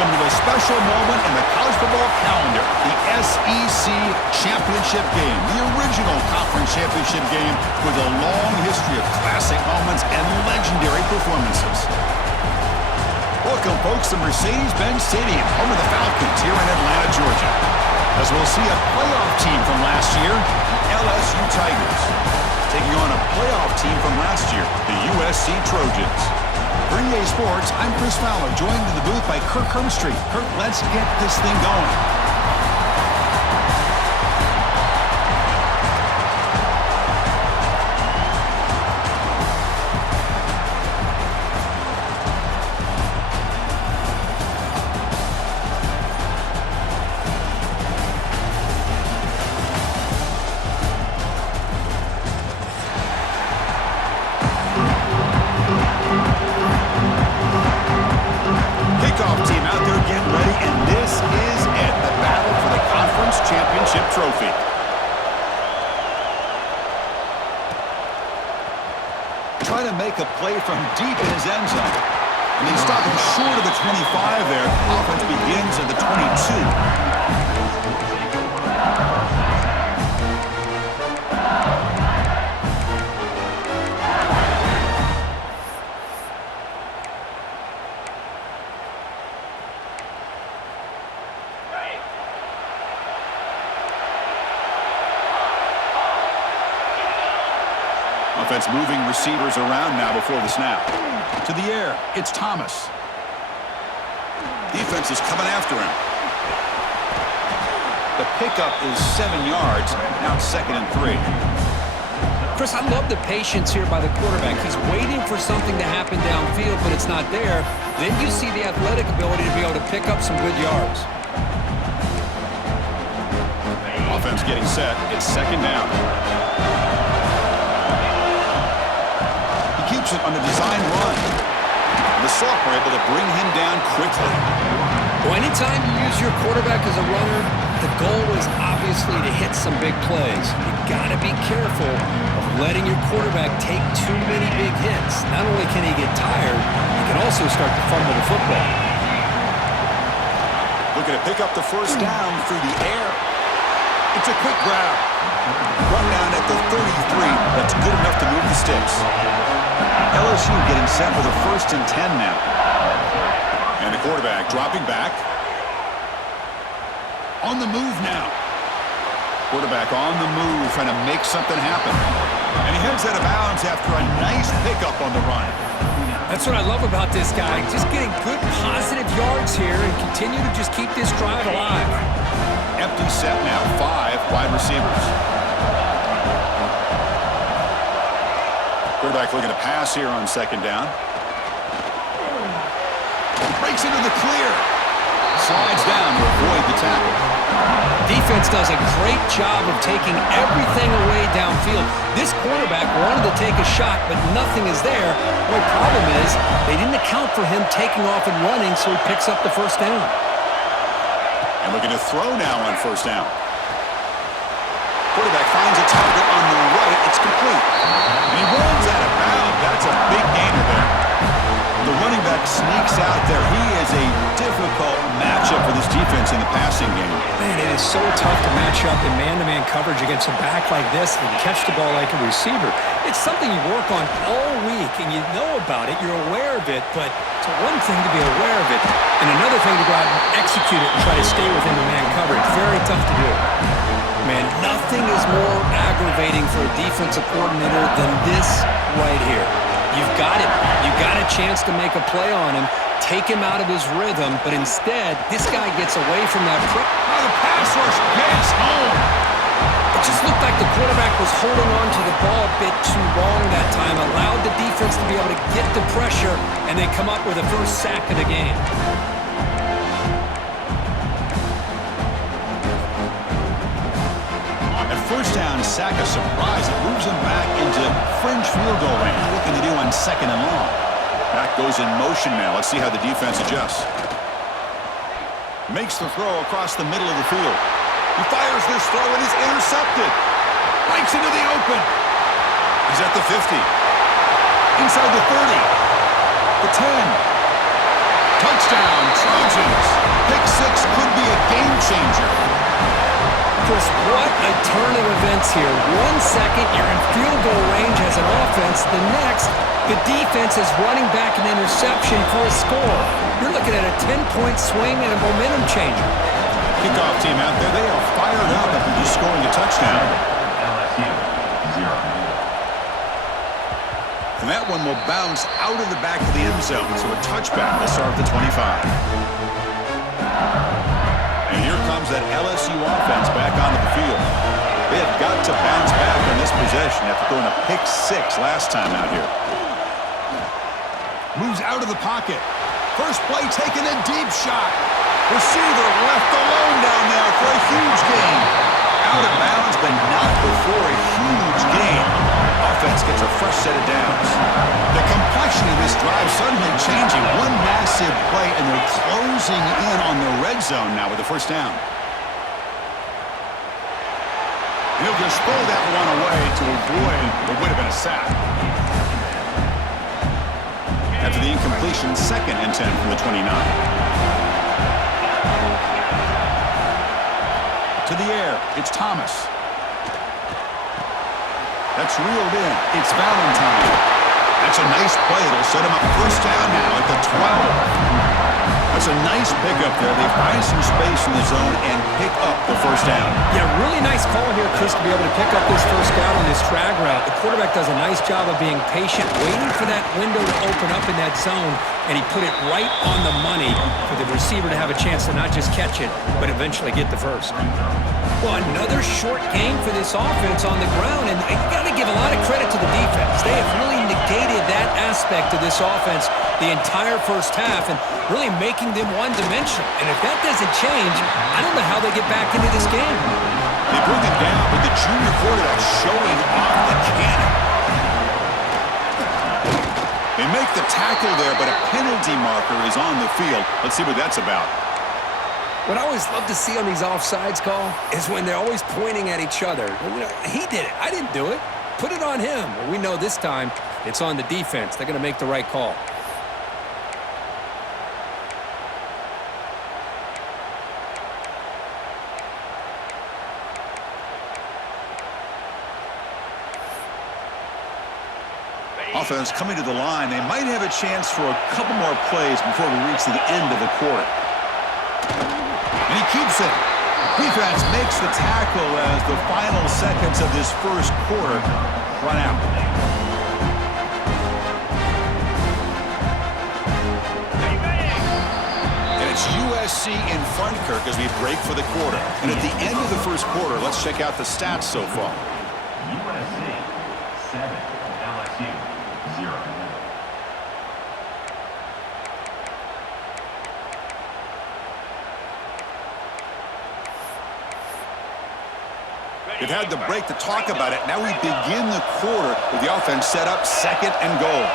Welcome to a special moment in the college football calendar, the SEC Championship Game, the original conference championship game with a long history of classic moments and legendary performances. Welcome, folks, to Mercedes-Benz Stadium, home of the Falcons here in Atlanta, Georgia, as we'll see a playoff team from last year, the LSU Tigers, taking on a playoff team from last year, the USC Trojans. For EA Sports, I'm Chris Fowler, joined in the booth by Kirk Hermstreet. Kirk, let's get this thing going. Trophy. Trying to make a play from deep in his end zone. And he's stopping short of the 25 there. Offense begins at the 22. Offense moving receivers around now before the snap. To the air, it's Thomas. Defense is coming after him. The pickup is 7 yards. Now it's 2nd and 3. Chris, I love the patience here by the quarterback. He's waiting for something to happen downfield, but it's not there. Then you see the athletic ability to be able to pick up some good yards. Offense getting set. It's 2nd down. Keeps it on the design run. The Soft were able to bring him down quickly. Well, anytime you use your quarterback as a runner, the goal is obviously to hit some big plays. You got to be careful of letting your quarterback take too many big hits. Not only can he get tired, he can also start to fumble the football. Looking to pick up the first down through the air. It's a quick grab. Run down at the 33. That's good enough to move the sticks. LSU getting set for the 1st and 10 now. And the quarterback dropping back. On the move now. Quarterback on the move, trying to make something happen. And he heads out of bounds after a nice pickup on the run. That's what I love about this guy. Just getting good positive yards here and continue to just keep this drive alive. Empty set now, 5 wide receivers. Quarterback looking to pass here on 2nd down. Breaks into the clear. Slides down to avoid the tackle. Defense does a great job of taking everything away downfield. This quarterback wanted to take a shot, but nothing is there. The only problem is they didn't account for him taking off and running, so he picks up the 1st down. And looking to throw now on 1st down. Quarterback finds a target on the right. It's complete. And he runs out of bounds. That's a big gainer there. The running back sneaks out there. He is a difficult matchup for this defense in the passing game. Man, it is so tough to match up in man-to-man coverage against a back like this and catch the ball like a receiver. It's something you work on all week, and you know about it. You're aware of it, but it's one thing to be aware of it, and another thing to go out and execute it and try to stay within the man coverage. Very tough to do. Man, nothing is more aggravating for a defensive coordinator than this right here. You've got it. You've got a chance to make a play on him, take him out of his rhythm, but instead, this guy gets away from that. The pass rush gets home. It just looked like the quarterback was holding on to the ball a bit too long that time, allowed the defense to be able to get the pressure, and then come up with the first sack of the game. First down, sack a surprise. It moves him back into fringe field goal range. Looking to do on 2nd and long. Back goes in motion now. Let's see how the defense adjusts. Makes the throw across the middle of the field. He fires this throw and is intercepted. Breaks into the open. He's at the 50. Inside the 30. The 10. Touchdown. Touchdown, Trojans. Pick six could be a game changer. Chris, what a turn of events here. 1 second, you're in field goal range as an offense. The next, the defense is running back an interception for a score. You're looking at a 10-point swing and a momentum changer. Kickoff team out there, they are fired up after just scoring a touchdown. And that one will bounce out of the back of the end zone, so a touchback will start at the 25. And here comes that LSU offense back onto the field. They have got to bounce back on this possession after throwing a pick six last time out here. Moves out of the pocket. First play taking a deep shot. Receiver left alone down there for a huge gain. Out of bounds, but not before a huge gain. Offense gets a fresh set of downs. The complexion of this drive suddenly changing. One massive play, and they're closing in on the red zone now with the first down. And he'll just throw that one away to avoid what would have been a sack. After the incompletion, 2nd and 10 from the 29. To the air, it's Thomas. That's reeled in. It's Valentine. That's a nice play. It'll set him up first down now at the 12. That's a nice pickup there. They find some space in the zone and pick up the first down. Yeah, really nice call here, Chris, to be able to pick up this first down on this drag route. The quarterback does a nice job of being patient, waiting for that window to open up in that zone, and he put it right on the money for the receiver to have a chance to not just catch it, but eventually get the first. Well, another short game for this offense on the ground, and you got to give a lot of credit to the defense. They have really negated that aspect of this offense the entire first half and really making them one-dimensional. And if that doesn't change, I don't know how they get back into this game. They bring it down with the junior quarterback showing off the cannon. They make the tackle there, but a penalty marker is on the field. Let's see what that's about. What I always love to see on these offsides call is when they're always pointing at each other. You know, he did it. I didn't do it. Put it on him. Well, we know this time it's on the defense. They're going to make the right call. Offense coming to the line. They might have a chance for a couple more plays before we reach the end of the quarter. And he keeps it. Defense makes the tackle as the final seconds of this first quarter run out. And it's USC in front, Kirk, as we break for the quarter. And at the end of the first quarter, let's check out the stats so far. USC 7, LSU 0. They've had the break to talk about it. Now we begin the quarter with the offense set up 2nd and goal.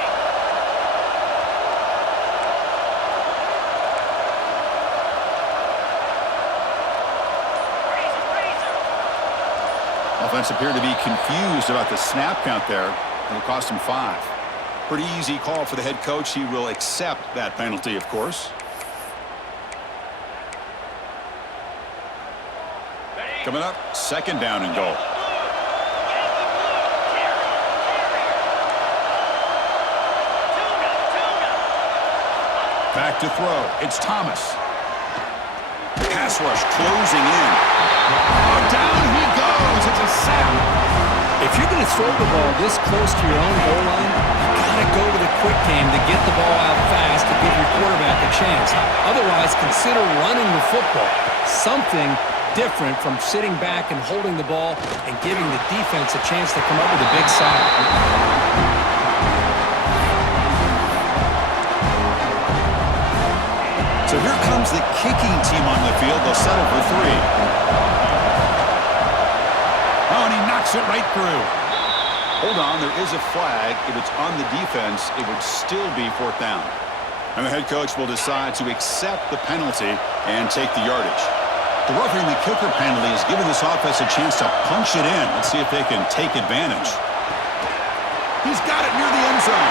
Offense appeared to be confused about the snap count there. It'll cost him 5. Pretty easy call for the head coach. He will accept that penalty, of course. Coming up, 2nd down and goal. Back to throw. It's Thomas. Pass rush closing in. Oh, down he goes. It's a sack. If you're going to throw the ball this close to your own goal line, you got to go to the quick game to get the ball out fast to give your quarterback a chance. Otherwise, consider running the football. Something different from sitting back and holding the ball and giving the defense a chance to come up with a big sack. So here comes the kicking team on the field. They'll settle for 3. Oh, and he knocks it right through. Hold on, there is a flag. If it's on the defense, it would still be 4th down. And the head coach will decide to accept the penalty and take the yardage. The roughing the kicker penalty has given this offense a chance to punch it in. Let's see if they can take advantage. He's got it near the end zone.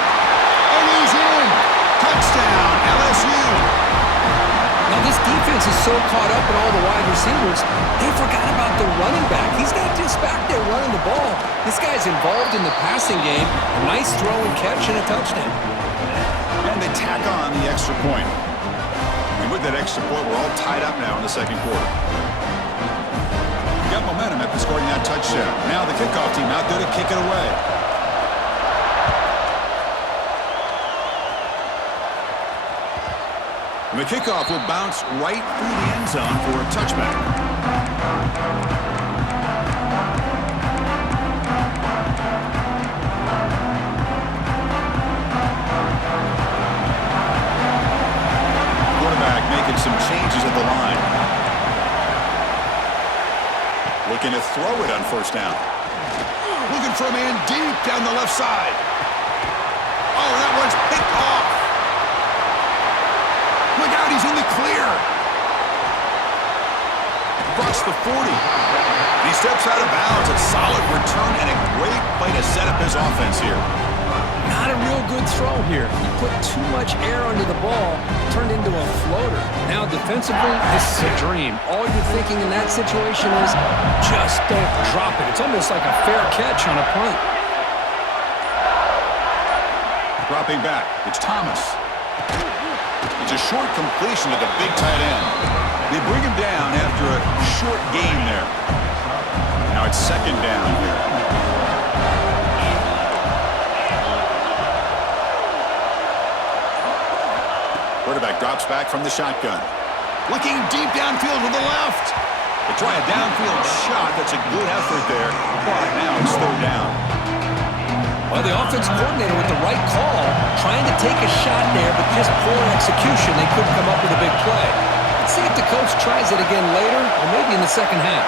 And he's in. Touchdown, LSU. so caught up in all the wide receivers, they forgot about the running back. He's not just back there running the ball. This guy's involved in the passing game. A nice throw and catch and a touchdown. And they tack on the extra point. And with that extra point, we're all tied up now in the second quarter. We got momentum after scoring that touchdown. Now the kickoff team out there to kick it away. And the kickoff will bounce right through the end zone for a touchback. Quarterback making some changes at the line. Looking to throw it on first down. Looking for a man deep down the left side. Oh, that one's picked off. Look out, he's in the clear. Across the 40. He steps out of bounds. A solid return and a great play to set up his offense here. Not a real good throw here. He put too much air under the ball, turned into a floater. Now defensively, this is a dream. All you're thinking in that situation is just don't drop it. It's almost like a fair catch on a punt. Dropping back, it's Thomas. It's a short completion to the big tight end. They bring him down after a short gain there. Now it's second down here. Quarterback drops back from the shotgun. Looking deep downfield to the left. They try a downfield shot. That's a good effort there. But now it's third down. Well, the offense coordinator with the right call, trying to take a shot there, but just poor execution. They couldn't come up with a big play. Let's see if the coach tries it again later, or maybe in the second half.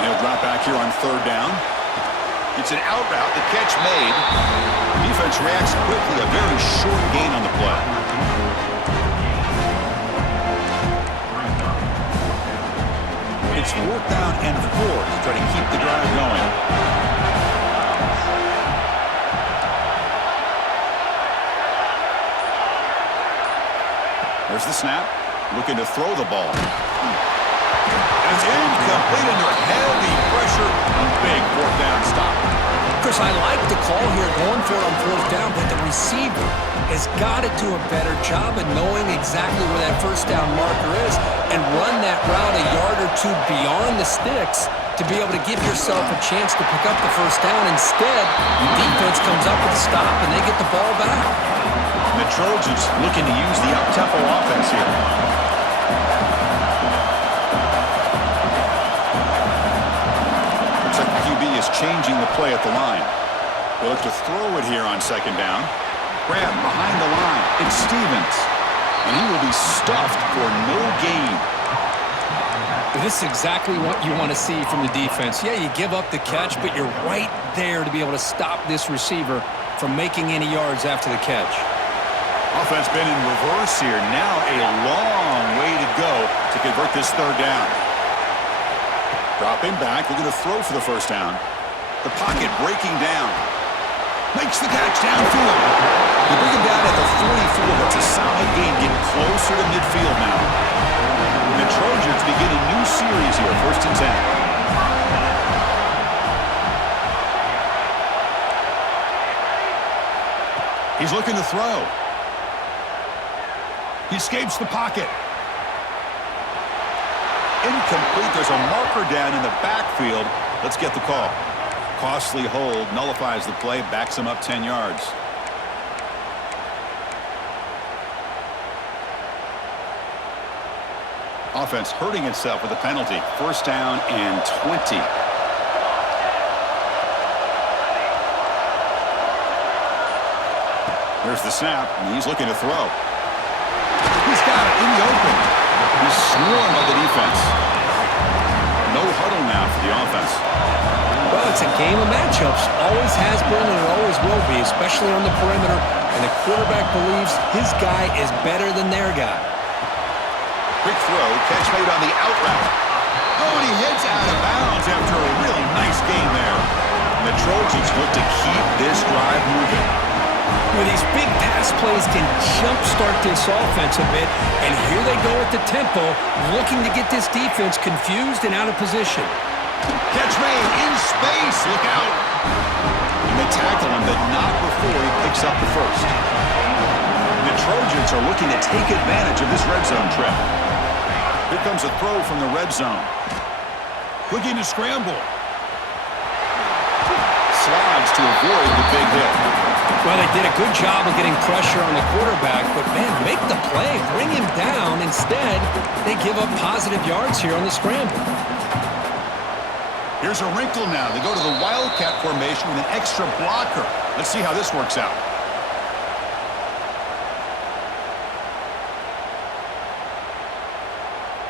And he'll drop back here on third down. It's an out route, the catch made. Defense reacts quickly, a very short gain on the play. It's fourth down and 4 to try to keep the drive going. There's the snap. Looking to throw the ball. And it's incomplete under heavy pressure. A big fourth down stop. Chris, I like the call here, going for it on fourth down, but the receiver has got to do a better job of knowing exactly where that first down marker is and run that route a yard or two beyond the sticks to be able to give yourself a chance to pick up the first down. Instead, the defense comes up with a stop and they get the ball back. The Trojans looking to use the up-tempo offense here. Looks like the QB is changing the play at the line. They look to throw it here on second down. Grab behind the line. It's Stevens. And he will be stuffed for no gain. This is exactly what you want to see from the defense. Yeah, you give up the catch, but you're right there to be able to stop this receiver from making any yards after the catch. Offense been in reverse here. Now a long way to go to convert this third down. Dropping back, looking to throw for the first down. The pocket breaking down. Makes the catch downfield. They bring him down at the 44. That's a solid gain, getting closer to midfield now. The Trojans begin a new series here, 1st and 10. He's looking to throw. He escapes the pocket. Incomplete. There's a marker down in the backfield. Let's get the call. Costly hold, nullifies the play, backs him up 10 yards. Offense hurting itself with a penalty. 1st down and 20. There's the snap, and he's looking to throw. He's got it in the open. He's swarmed by the defense. No huddle now for the offense. Well, it's a game of matchups. Always has been and it always will be, especially on the perimeter. And the quarterback believes his guy is better than their guy. Quick throw, catch made on the out route. Oh, and he hits out of bounds after a really nice game there. And the Trojans look to keep this drive moving. Well, these big pass plays can jumpstart this offense a bit, and here they go at the tempo, looking to get this defense confused and out of position. Catch made in space. Look out. And they tackle him, but not before he picks up the first. The Trojans are looking to take advantage of this red zone trip. Here comes a throw from the red zone. Looking to scramble. Slides to avoid the big hit. Well, they did a good job of getting pressure on the quarterback, but, man, make the play. Bring him down. Instead, they give up positive yards here on the scramble. Here's a wrinkle now. They go to the Wildcat formation with an extra blocker. Let's see how this works out.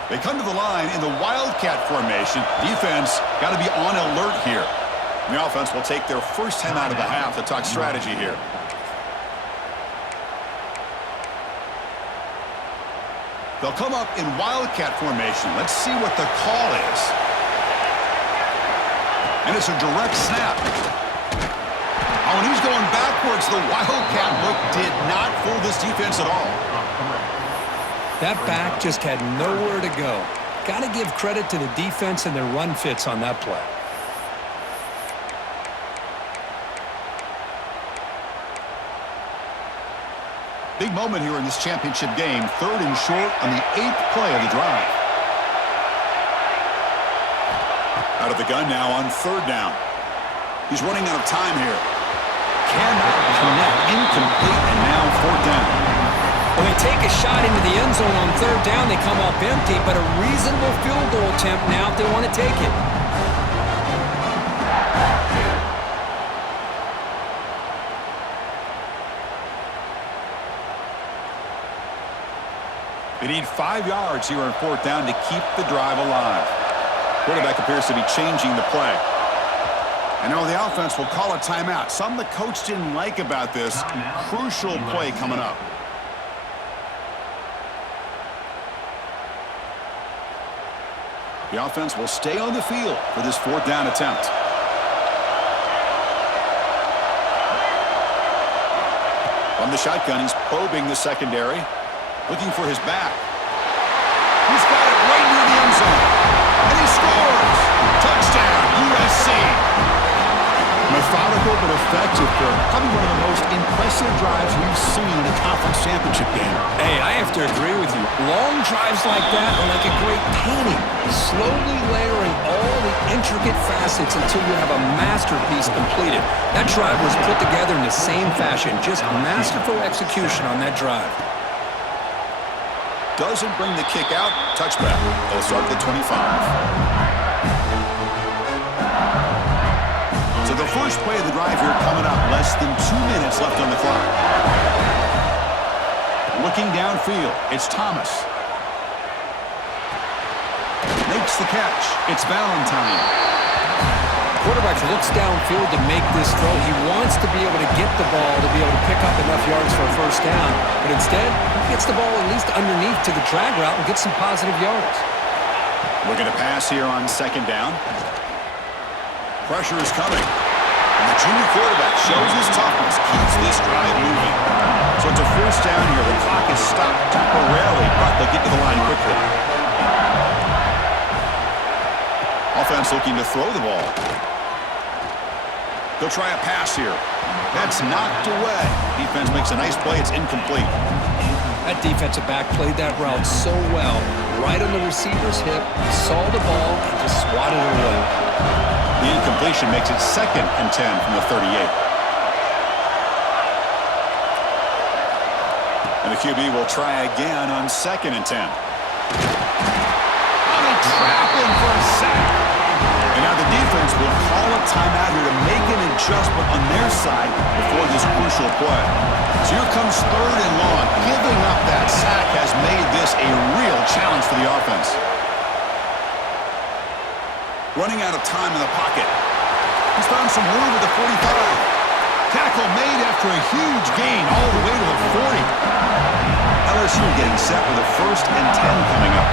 They come to the line in the Wildcat formation. Defense got to be on alert here. And the offense will take their first time out of the half to talk strategy here. They'll come up in Wildcat formation. Let's see what the call is. And it's a direct snap. Oh, and he's going backwards. The Wildcat look did not fool this defense at all. That back just had nowhere to go. Got to give credit to the defense and their run fits on that play. Big moment here in this championship game. 3rd and short on the 8th play of the drive. Out of the gun now on 3rd down. He's running out of time here. Cannot connect. Incomplete, and now 4th down. When they take a shot into the end zone on 3rd down, they come up empty, but a reasonable field goal attempt now if they want to take it. They need 5 yards here on 4th down to keep the drive alive. Quarterback appears to be changing the play. I know the offense will call a timeout. Something the coach didn't like about this. Crucial play coming up. The offense will stay on the field for this 4th down attempt. From the shotgun, he's probing the secondary. Looking for his back. He's got it right near the end zone. And he scores! Touchdown, USC! Methodical but effective for probably one of the most impressive drives we've seen in a conference championship game. Hey, I have to agree with you. Long drives like that are like a great painting. Slowly layering all the intricate facets until you have a masterpiece completed. That drive was put together in the same fashion. Just masterful execution on that drive. Doesn't bring the kick out. Touchback. They'll start at the 25. So the first play of the drive here coming up. Less than 2 minutes left on the clock. Looking downfield. It's Thomas. Makes the catch. It's Valentine. Quarterback looks downfield to make this throw. He wants to be able to get the ball to be able to pick up enough yards for a first down. But instead, he gets the ball at least underneath to the drag route and gets some positive yards. Looking to pass here on 2nd down. Pressure is coming. And the junior quarterback shows his toughness, keeps this drive moving. So it's a first down here. The clock is stopped temporarily, but they'll get to the line quickly. Offense looking to throw the ball. They'll try a pass here. That's knocked away. Defense makes a nice play. It's incomplete. That defensive back played that route so well. Right on the receiver's hip, saw the ball, and just swatted it away. The incompletion makes it 2nd and 10 from the 38. And the QB will try again on 2nd and 10. On a trap in for a sack. And now the defense will call a timeout here to make an adjustment on their side before this crucial play. So here comes 3rd and long. Giving up that sack has made this a real challenge for the offense. Running out of time in the pocket. He's found some room at the 45. Tackle made after a huge gain all the way to the 40. LSU getting set with a 1st and 10 coming up.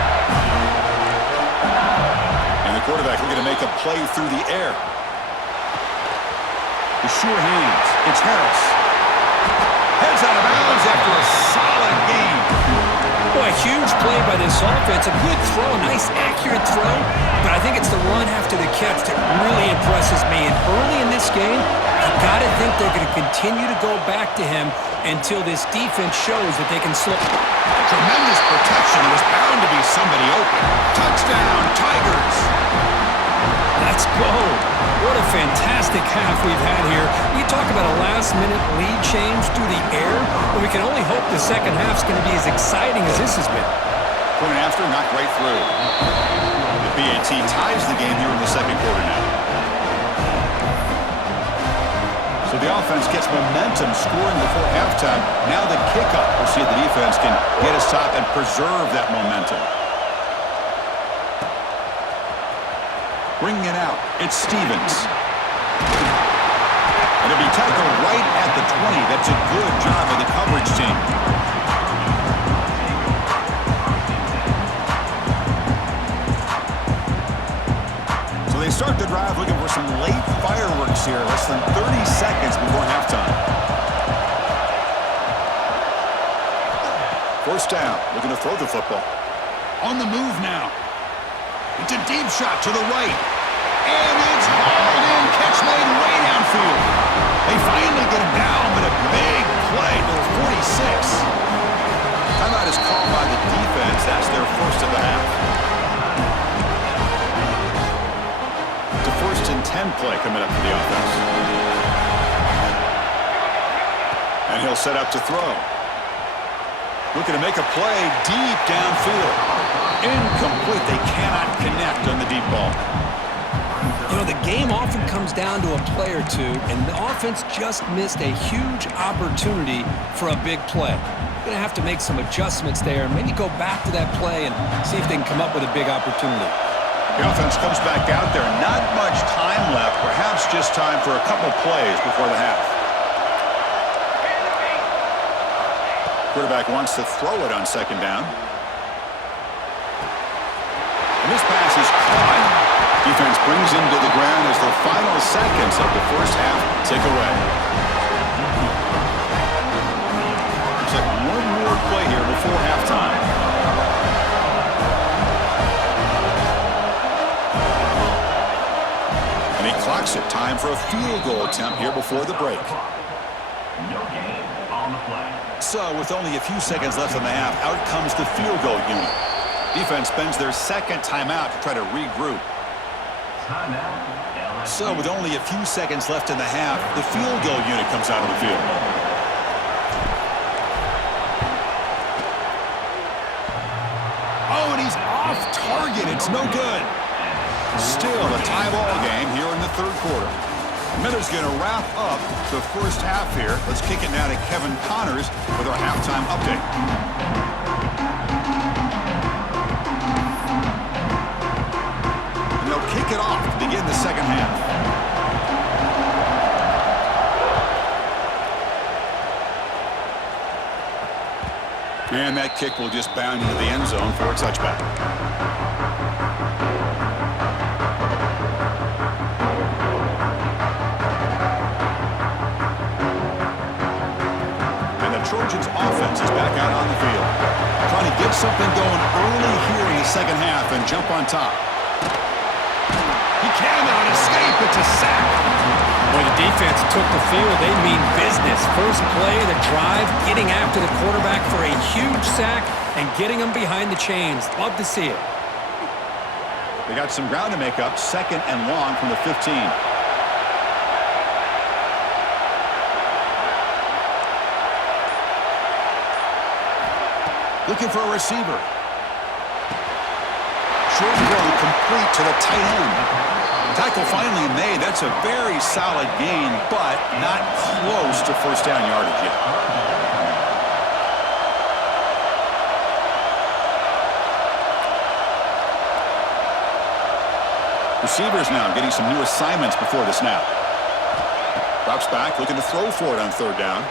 And the quarterback looking to make a play through the air. The sure hands. It's Harris. Heads out of bounds after a solid game. Boy, huge play by this offense. A good throw, nice accurate throw. But I think it's the run after the catch that really impresses me. And early in this game, you got to think they're going to continue to go back to him until this defense shows that they can slow. Tremendous protection. There was bound to be somebody open. Touchdown, Tigers. Let's go. What a fantastic half we've had here. You talk about a last-minute lead change through the air, but we can only hope the second half's going to be as exciting as this has been. Point after, knocked right through. The BAT ties the game here in the second quarter now. So the offense gets momentum scoring before halftime. Now the kickoff. We'll see if the defense can get a stop and preserve that momentum. Bringing it out, it's Stevens. And it'll be tackled right at the 20. That's a good job of the coverage team. So they start the drive looking for some late fireworks here. Less than 30 seconds before halftime. First down, looking to throw the football. On the move now. It's a deep shot to the right. And it's hauled in. Catch made way downfield. They finally get him down, but a big play to the 46. Timeout is called by the defense. That's their first of the half. It's a 1st and 10 play coming up for the offense. And he'll set up to throw. Looking to make a play deep downfield. Incomplete. They cannot connect on the deep ball. You know, the game often comes down to a play or two, and the offense just missed a huge opportunity for a big play. Going to have to make some adjustments there and maybe go back to that play and see if they can come up with a big opportunity. The offense comes back out there. Not much time left. Perhaps just time for a couple plays before the half. Quarterback wants to throw it on second down. And this pass is caught. Defense brings him to the ground as the final seconds of the first half tick away. Looks like one more play here before halftime. And he clocks it. Time for a field goal attempt here before the break. No gain on the play. So with only a few seconds left in the half, out comes the field goal unit. Defense spends their second timeout to try to regroup. Timeout. So with only a few seconds left in the half, the field goal unit comes out of the field. Oh, and he's off target. It's no good. Still a tie ball game here in the third quarter. Miller's going to wrap up the first half here. Let's kick it now to Kevin Connors with our halftime update. And they'll kick it off to begin the second half. And that kick will just bound into the end zone for a touchback. Trojans offense is back out on the field. Trying to get something going early here in the second half and jump on top. He cannot escape. It's a sack. Boy, the defense took the field. They mean business. First play of the drive, getting after the quarterback for a huge sack and getting him behind the chains. Love to see it. They got some ground to make up. 2nd and long from the 15. Looking for a receiver. Short throw complete to the tight end. Tackle finally made. That's a very solid gain, but not close to first down yardage yet. Receivers now getting some new assignments before the snap. Drops back, looking to throw for it on third down.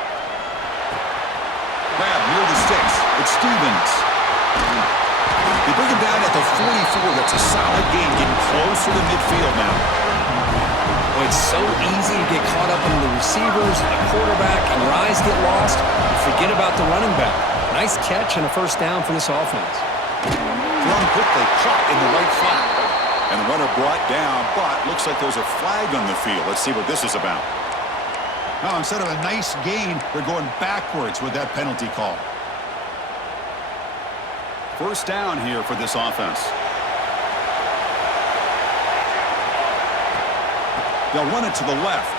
Grab near the sticks. It's Stevens. They bring him down at the 44. That's a solid gain, getting closer to midfield now. Well, it's so easy to get caught up in the receiver receivers, and the quarterback, and your eyes get lost, you forget about the running back. Nice catch and a first down for this offense. Thrown quickly, caught in the right flat. And the runner brought down, but looks like there's a flag on the field. Let's see what this is about. Now, instead of a nice gain, they're going backwards with that penalty call. First down here for this offense. They'll run it to the left.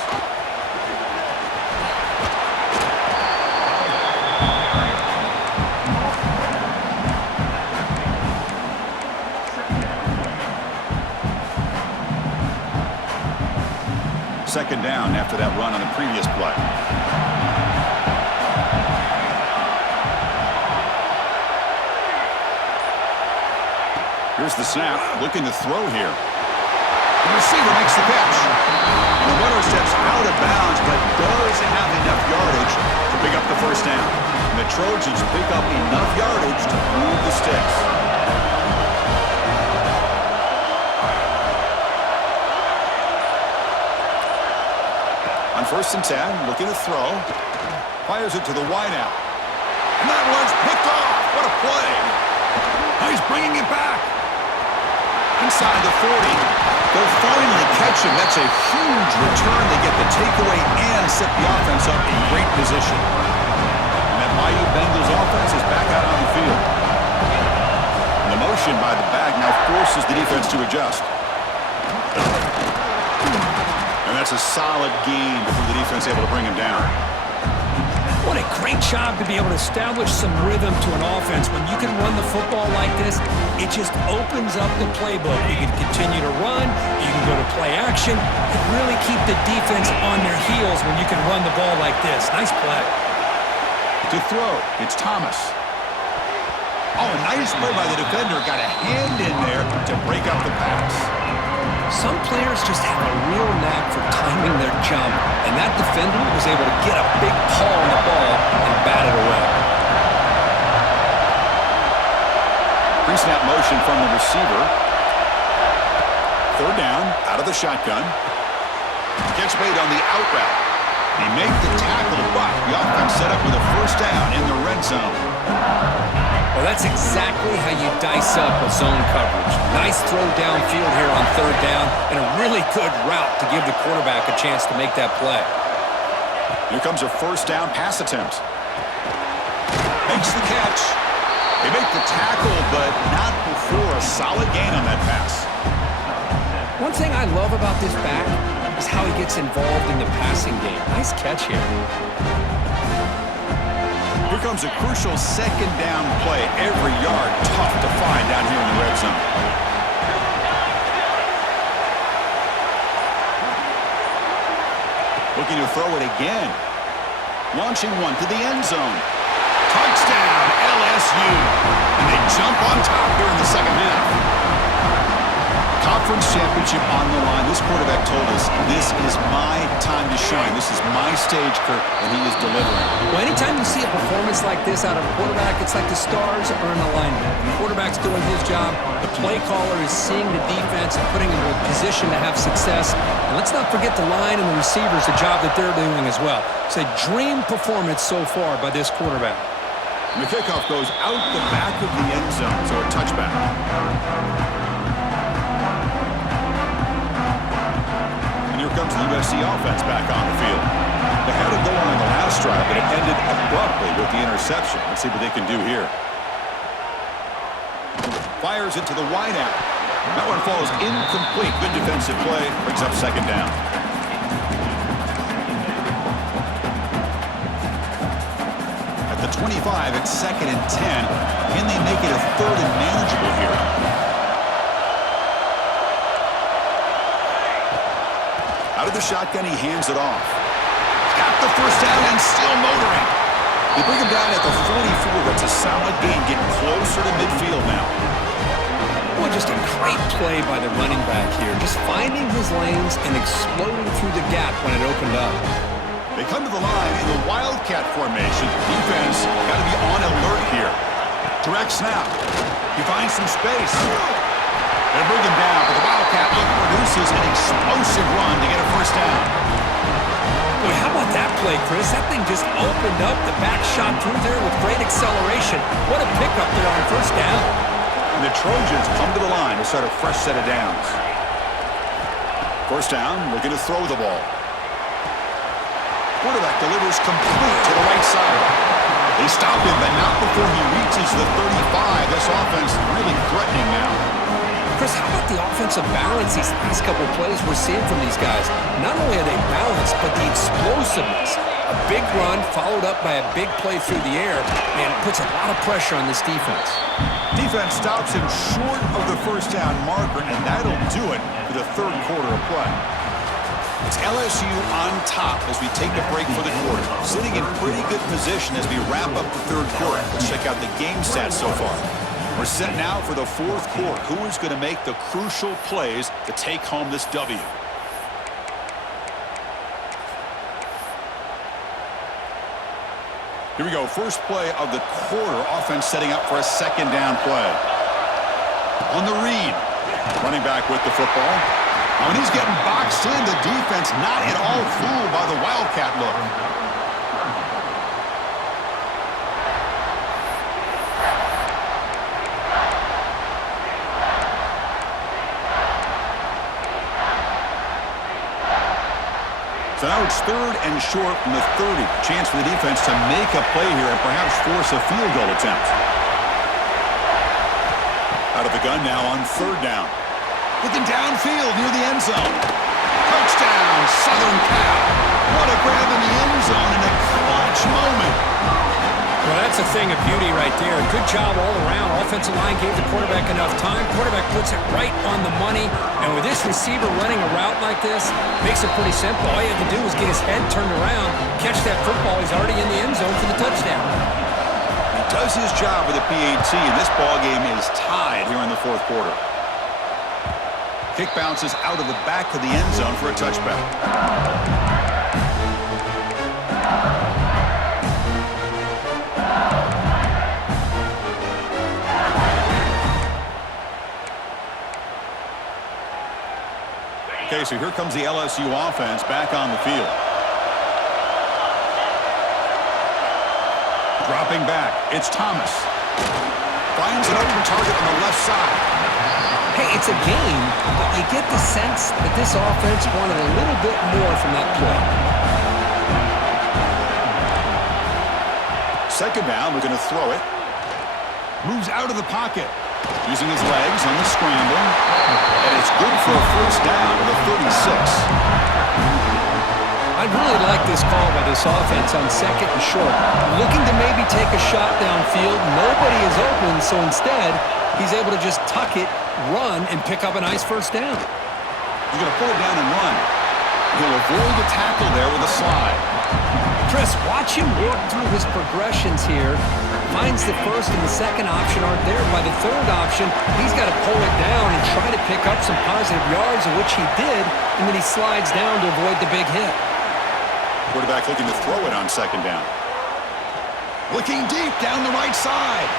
Second down after that run on the previous play. Here's the snap, looking to throw here. The receiver makes the catch. And the runner steps out of bounds, but does have enough yardage to pick up the first down. And the Trojans pick up enough yardage to move the sticks. On 1st and 10, looking to throw. Fires it to the wideout. And that one's picked off. What a play. Now he's bringing it back. Inside the 40. They'll finally catch him. That's a huge return. They get the takeaway and set the offense up in great position. And that Mighty Bengals offense is back out on the field. And the motion by the back now forces the defense to adjust. And that's a solid gain before the defense able to bring him down. What a great job to be able to establish some rhythm to an offense. When you can run the football like this, it just opens up the playbook. You can continue to run, you can go to play action, and really keep the defense on their heels when you can run the ball like this. Nice play. To throw, it's Thomas. Oh, a nice play by the defender. Got a hand in there to break up the pass. Some players just have a real knack for timing their jump, and that defender was able to get a big paw on the ball and bat it away. Pre-snap motion from the receiver. Third down, out of the shotgun. Catch made on the out route. They make the tackle, but the offense set up with a first down in the red zone. Well, that's exactly how you dice up a zone coverage. Nice throw downfield here on third down, and a really good route to give the quarterback a chance to make that play. Here comes a first down pass attempt. Makes the catch. They make the tackle, but not before a solid gain on that pass. One thing I love about this back is how he gets involved in the passing game. Nice catch here. Here comes a crucial second down play. Every yard tough to find down here in the red zone. Looking to throw it again. Launching one to the end zone. Touchdown, LSU. And they jump on top here in the second half. Conference championship on the line. This quarterback told us, this is my time to shine. This is my stage, Kirk, and he is delivering. Well, anytime you see a performance like this out of a quarterback, it's like the stars are in alignment. The quarterback's doing his job. The play caller is seeing the defense and putting him in a position to have success. And let's not forget the line and the receivers, the job that they're doing as well. It's a dream performance so far by this quarterback. And the kickoff goes out the back of the end zone, so a touchback. Here comes the USC offense back on the field. They had it going on the last drive, but it ended abruptly with the interception. Let's see what they can do here. Fires it to the wideout. That one falls incomplete. Good defensive play. Brings up second down. At the 25, it's 2nd and 10. Can they make it a 3rd and manageable here? Out of the shotgun, he hands it off. Got the first down and still motoring. They bring him down at the 44. That's a solid gain, getting closer to midfield now. Well, just a great play by the running back here. Just finding his lanes and exploding through the gap when it opened up. They come to the line in the Wildcat formation. Defense got to be on alert here. Direct snap. He finds some space. They bring him down, but the Wildcat produces an explosive run to get a first down. Boy, how about that play, Chris. That thing just opened up. The back shot through there with great acceleration. What a pickup there on first down. And the Trojans come to the line to start a fresh set of downs. First down, looking to throw the ball. Quarterback delivers complete to the right side. They stop him, but not before he reaches the 35. This offense really threatening now. Chris, how about the offensive balance these last couple of plays we're seeing from these guys? Not only are they balanced, but the explosiveness. A big run followed up by a big play through the air, and it puts a lot of pressure on this defense. Defense stops him short of the first down marker, and that'll do it for the third quarter of play. It's LSU on top as we take a break for the quarter. Sitting in pretty good position as we wrap up the third quarter. Let's check out the game stats so far. We're set now for the fourth quarter. Who is going to make the crucial plays to take home this W? Here we go. First play of the quarter. Offense setting up for a second down play. On the read. Running back with the football. When he's getting boxed in, the defense not at all fooled by the Wildcat look. So now it's third and short from the 30. Chance for the defense to make a play here and perhaps force a field goal attempt. Out of the gun now on third down. Looking downfield near the end zone. Touchdown, Southern Cal. What a grab in the end zone in a clutch moment. Well, that's a thing of beauty right there. Good job all around. Offensive line gave the quarterback enough time. Quarterback puts it right on the money. And with this receiver running a route like this, makes it pretty simple. All you have to do is get his head turned around, catch that football. He's already in the end zone for the touchdown. He does his job with a PAT, and this ball game is tied here in the fourth quarter. Kick bounces out of the back of the end zone for a touchback. Okay, so here comes the LSU offense back on the field. Dropping back, it's Thomas. Finds an open target on the left side. Hey, it's a game, but you get the sense that this offense wanted a little bit more from that play. Second down, we're going to throw it. Moves out of the pocket. Using his legs on the scramble. And it's good for a first down to the 36. I really like this call by this offense on second and short. Looking to maybe take a shot downfield. Nobody is open, so instead, he's able to just tuck it, run, and pick up a nice first down. He's going to pull it down and run. He'll avoid the tackle there with a slide. Chris, watch him work through his progressions here. Finds the first and the second option aren't there. By the third option, he's got to pull it down and try to pick up some positive yards, of which he did, and then he slides down to avoid the big hit. Quarterback looking to throw it on second down. Looking deep down the right side.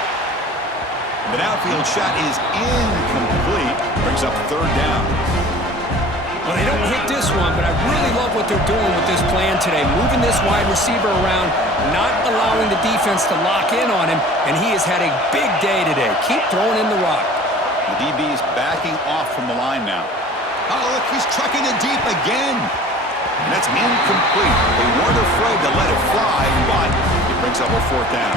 The outfield shot is incomplete. Brings up third down. Well, they don't hit this one, but I really love what they're doing with this plan today. Moving this wide receiver around, not allowing the defense to lock in on him, and he has had a big day today. Keep throwing in the rock. The DB is backing off from the line now. Oh, look, he's trucking it deep again. And that's incomplete. They weren't afraid to let it fly, but it brings up a fourth down.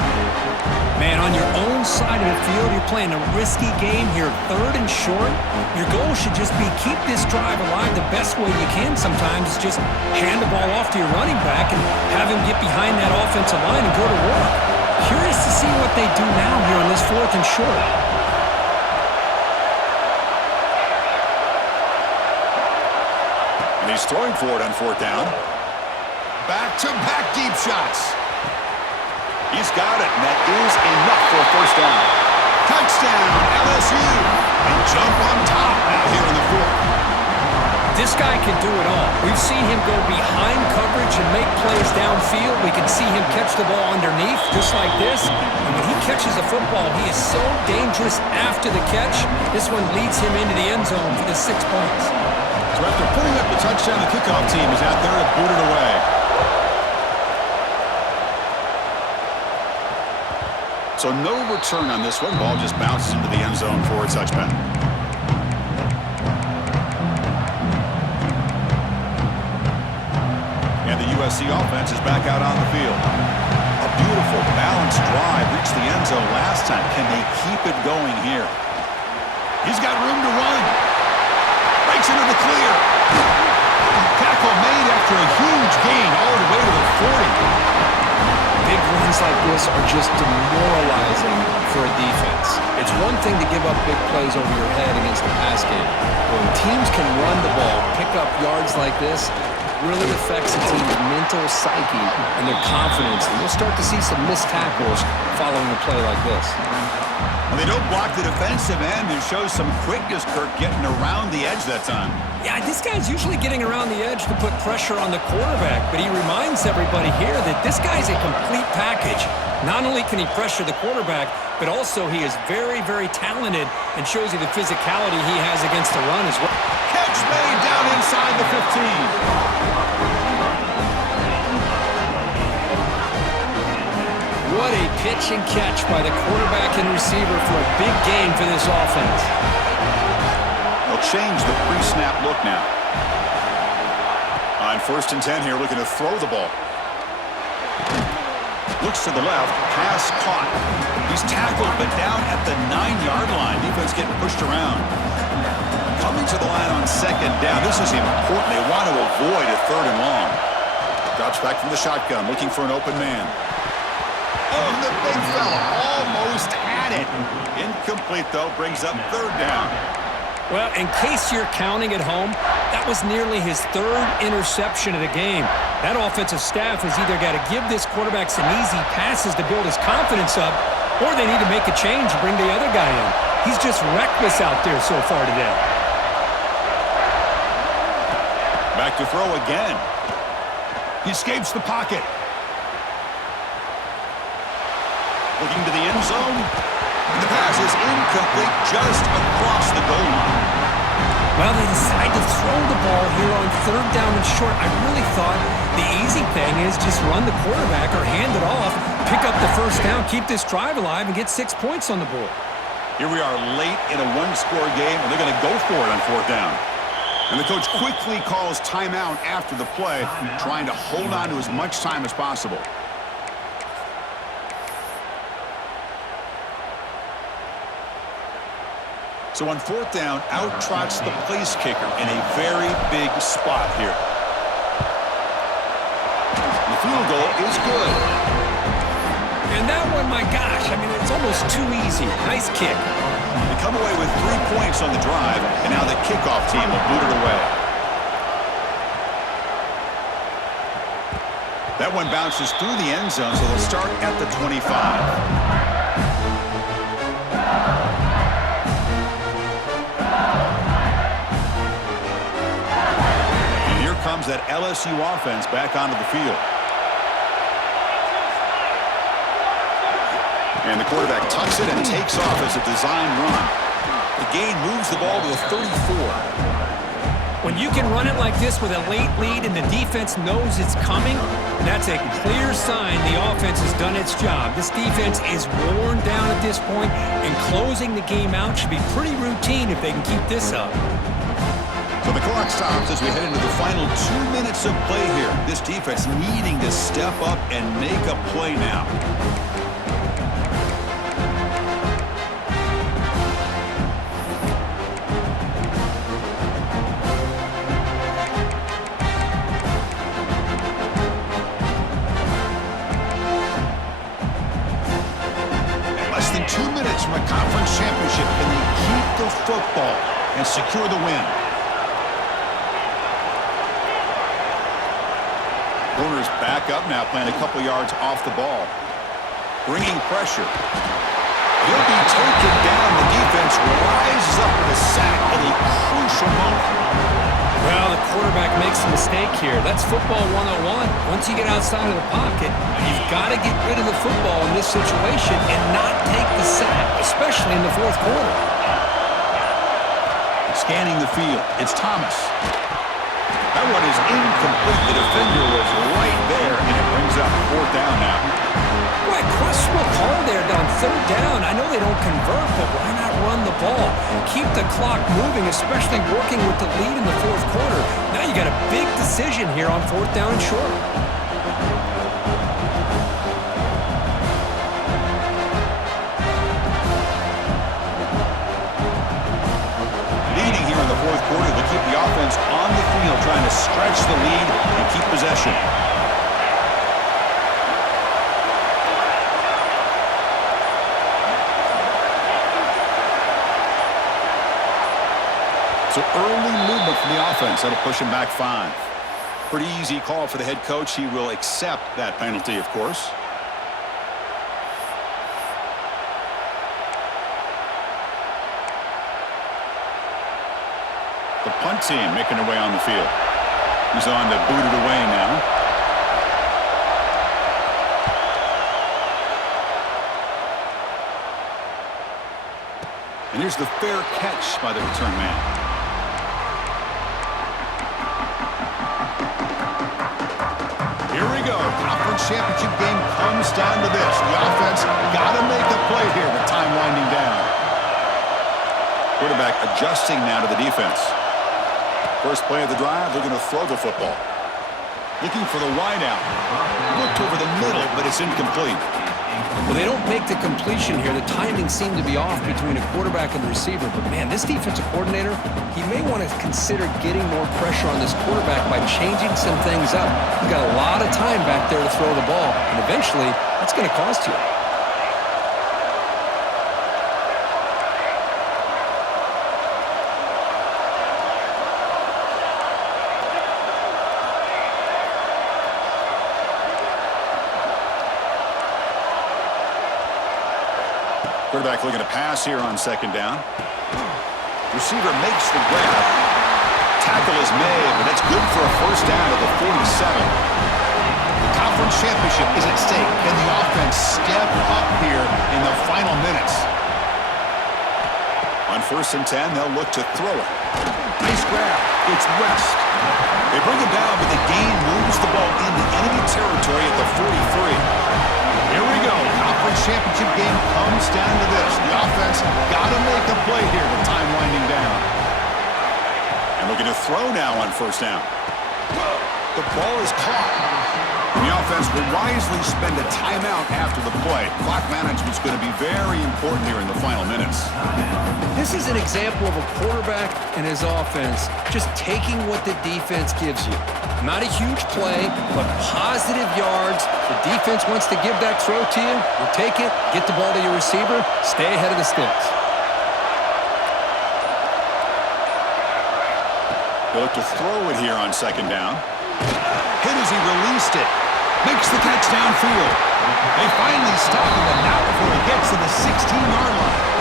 Man, on your own side of the field, you're playing a risky game here, third and short. Your goal should just be keep this drive alive the best way you can sometimes. Is just hand the ball off to your running back and have him get behind that offensive line and go to work. Curious to see what they do now here on this fourth and short. And he's throwing for it on fourth down. Back-to-back deep shots. He's got it, and that is enough for a first down. Touchdown, LSU. And jump on top now here in the fourth. This guy can do it all. We've seen him go behind coverage and make plays downfield. We can see him catch the ball underneath, just like this. And when he catches the football, he is so dangerous after the catch. This one leads him into the end zone for the 6 points. So after putting up the touchdown, the kickoff team is out there to boot it away. So no return on this one. Ball just bounces into the end zone for a touchback. And the USC offense is back out on the field. A beautiful, balanced drive reached the end zone last time. Can they keep it going here? He's got room to run. Breaks into the clear. Tackle made after a huge gain all the way to the 40. Big runs like this are just demoralizing for a defense. It's one thing to give up big plays over your head against the pass game. But when teams can run the ball, pick up yards like this, it really affects a team's mental psyche and their confidence. And you'll start to see some missed tackles following a play like this. Well, they don't block the defensive end. It shows some quickness, Kirk, getting around the edge that time. Yeah, this guy's usually getting around the edge to put pressure on the quarterback, but he reminds everybody here that this guy's a complete package. Not only can he pressure the quarterback, but also he is very, very talented and shows you the physicality he has against the run as well. Catch made down inside the 15. What a pitch and catch by the quarterback and receiver for a big gain for this offense. They'll change the pre-snap look now. On 1st and 10 here, looking to throw the ball. Looks to the left, pass caught. He's tackled, but down at the 9-yard line. Defense getting pushed around. Coming to the line on 2nd down. This is important. They want to avoid a 3rd and long. Drops back from the shotgun, looking for an open man. Oh, the big fella almost had it. Incomplete, though, brings up 3rd down. Well, in case you're counting at home, that was nearly his 3rd interception of the game. That offensive staff has either got to give this quarterback some easy passes to build his confidence up, or they need to make a change and bring the other guy in. He's just reckless out there so far today. Back to throw again. He escapes the pocket. Looking to the end zone. The pass is incomplete just across the goal line. Well, they decide to throw the ball here on 3rd down and short. I really thought the easy thing is just run the quarterback or hand it off, pick up the 1st down, keep this drive alive, and get 6 points on the board. Here we are late in a 1-score game, and they're going to go for it on 4th down. And the coach quickly calls timeout after the play, trying to hold on to as much time as possible. So on 4th down, out trots the place kicker in a very big spot here. The field goal is good. And that one, my gosh, I mean, it's almost too easy. Nice kick. They come away with 3 points on the drive, and now the kickoff team will boot it away. That one bounces through the end zone, so they'll start at the 25. Comes that LSU offense back onto the field. And the quarterback tucks it and takes off as a design run. The gain moves the ball to the 34. When you can run it like this with a late lead and the defense knows it's coming, that's a clear sign the offense has done its job. This defense is worn down at this point, and closing the game out should be pretty routine if they can keep this up. So the clock stops as we head into the final 2 minutes of play here. This defense needing to step up and make a play now. Less than 2 minutes from a conference championship. Can they keep the football and secure the win? Corner's back up now, playing a couple yards off the ball. Bringing pressure. He'll be taken down. The defense rises up with a sack at a crucial moment. Well, the quarterback makes a mistake here. That's football 101. Once you get outside of the pocket, you've got to get rid of the football in this situation and not take the sack, especially in the 4th quarter. Scanning the field, it's Thomas. That one is incomplete. The defender was right there, and it brings up 4th down now. Boy, questionable call there down third down. I know they don't convert, but why not run the ball? Keep the clock moving, especially working with the lead in the fourth quarter. Now you got a big decision here on fourth down and short. Leading here in the fourth quarter to keep the offense on the field, trying to stretch the lead and keep possession. So early movement from the offense. That'll push him back 5. Pretty easy call for the head coach. He will accept that penalty, of course. The punt team making their way on the field. He's on to boot it away now. And here's the fair catch by the return man. Here we go. Conference championship game comes down to this. The offense got to make a play here with time winding down. Quarterback adjusting now to the defense. First play of the drive, they're going to throw the football. Looking for the wideout. Looked over the middle, but it's incomplete. Well, they don't make the completion here. The timing seemed to be off between a quarterback and the receiver. But, man, this defensive coordinator, he may want to consider getting more pressure on this quarterback by changing some things up. You've got a lot of time back there to throw the ball, and eventually that's going to cost you. Quarterback looking to pass here on second down. Receiver makes the grab. Tackle is made, but that's good for a first down at the 47. The conference championship is at stake. Can the offense step up here in the final minutes? On 1st and 10, they'll look to throw it. Nice grab. It's West. They bring him down, but the gain moves the ball into enemy territory at the 43. Here we go. Conference championship game comes down to this. The offense got to make a play here with time winding down. And looking to throw now on first down. The ball is caught. And the offense will wisely spend a timeout after the play. Clock management's going to be very important here in the final minutes. This is an example of a quarterback and his offense just taking what the defense gives you. Not a huge play, but positive yards. The defense wants to give that throw to you. You take it, get the ball to your receiver, stay ahead of the sticks. They'll look to throw it here on second down. Hit as he released it. Makes the catch downfield. They finally stop him, but not before he gets to the 16-yard line.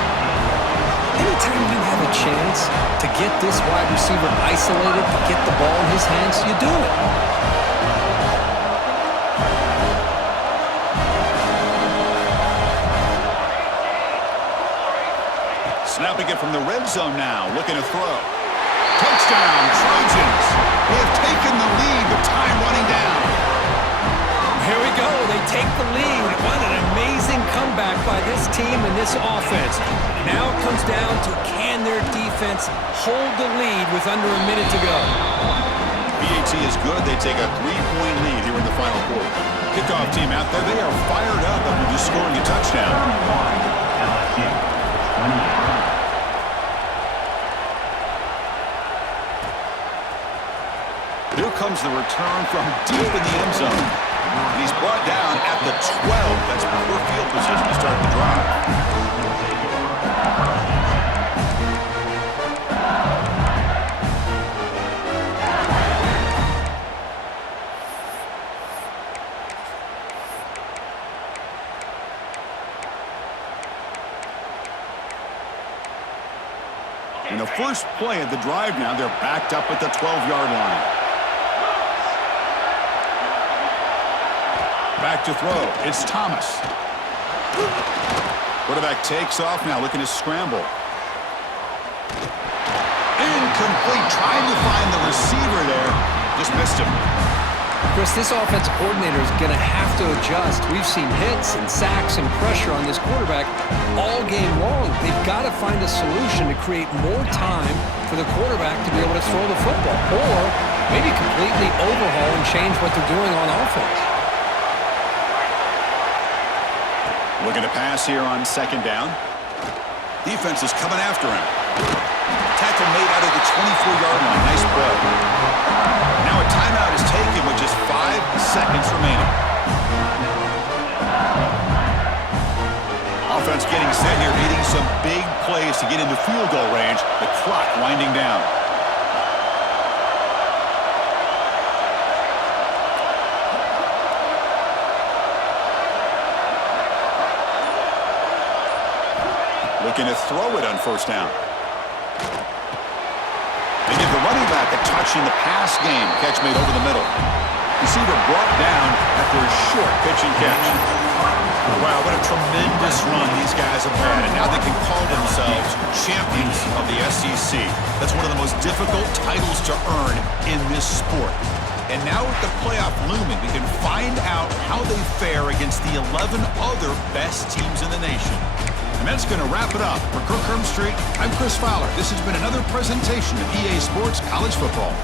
Anytime you have a chance to get this wide receiver isolated, to get the ball in his hands, you do it. Snapping it from the red zone now, looking to throw. Touchdown, Trojans. They have taken the lead with time running down. Here we go. They take the lead. What an amazing comeback by this team and this offense. Now it comes down to can their defense hold the lead with under a minute to go. BAT is good. They take a 3-point lead here in the final quarter. Kickoff team out there. They are fired up after just scoring a touchdown. Here comes the return from deep in the end zone. And he's brought down at the 12. That's poor field position to start the drive. In the first play of the drive now, they're backed up at the 12-yard line. Back to throw. It's Thomas. Quarterback takes off now, looking to scramble. Incomplete. Trying to find the receiver there. Just missed him. Chris, this offensive coordinator is going to have to adjust. We've seen hits and sacks and pressure on this quarterback all game long. They've got to find a solution to create more time for the quarterback to be able to throw the football, or maybe completely overhaul and change what they're doing on offense. Looking to pass here on second down. Defense is coming after him. Tackle made out of the 24-yard line. Nice play. Now a timeout is taken with just 5 seconds remaining. Offense getting set here, needing some big plays to get into field goal range. The clock winding down. Looking to throw it on first down. They give the running back a touch in the pass game. Catch made over the middle. Receiver brought down after a short pitch and catch. Wow, what a tremendous run these guys have had. And now they can call themselves champions of the SEC. That's one of the most difficult titles to earn in this sport. And now with the playoff looming, we can find out how they fare against the 11 other best teams in the nation. And that's going to wrap it up. For Kirk Street, I'm Chris Fowler. This has been another presentation of EA Sports College Football.